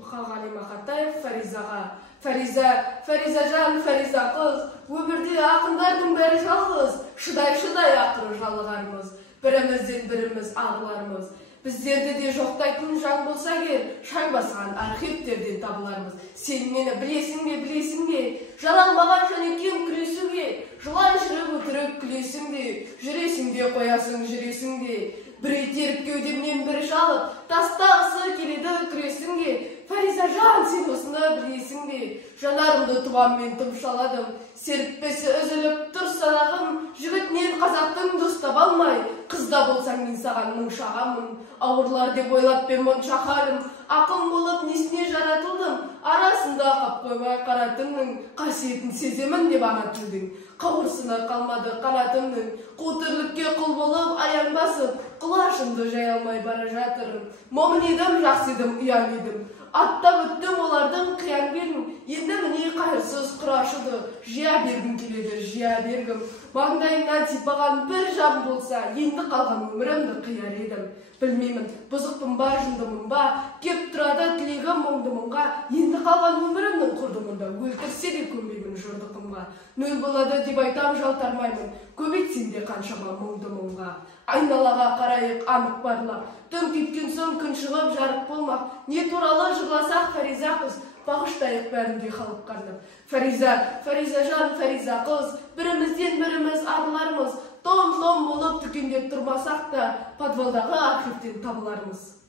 Мұқағали Мақатаев Фаризаға. Фариза жан, Фариза қыз, өмірде ақындардың бәрі жалғыз, шыдай ақыры жалығармыз, бірімізден біріміз ағылармыз. Біздерді де жоқтайтын жан болса кер, шаң басқан архивтерден табылармыз. Сен мені білесің бе, жаланбаған және кем күресуге, жылай жүріп өтірік күлесің бе, жүресің де қоясың жүресің де. Бір етеріп кеудемнен бір шалып, тастағысы келеді күресіңге. Фариза жан, сен осыны білесің бе, жанарымды туғанмен тұмшаладым, серіппесі үзіліп тұр санағым, жігітінен қазақтың дұрыстап алмай, қызда болсаң мен саған мұң шағамын, ауырлар деп ойлап пен мұн шақарым, ақын болып несіне жаратылдым, арасында қап қоймай қаратынның, қасиетін сеземін деп ана тілдің. Қауырсына қалмады қанатымның, қу тірлікке құл болып аяң басып, құлашымды жай алмай бара жатырым. Момын едім, жақсы едім, ұяң едім. Аттап өттім олардың қиян берін, енді міне қайырсыз құрашыды, жия бергім келеді, жия бергім. Маңдайымнан типаған бір жан болса, енді қалған өмірімді қияр едім. Білмеймін, бұзықпын ба, жындымын ба, кеп тұрады тілегім мұңды мұңға, енді қалған өмірімнің құрдымында, өлтірсе де көнбеймін жұрдықымға. Нөл болады деп айтам, жалтармаймын, көбейтсем де қаншама мұңды мұңға. Айналаға қарайық анық барлап, түн кеткен соң күн шығып жарық болмақ, не туралы жырласақ Фариза қыз, бағыштайық бәрінде халық қарнап. Фариза жан, Фариза қыз, бірімізден біріміз арылармыз, том болып дүкендеп тұрмасақ та, подвалдағы архивтен табылармыз.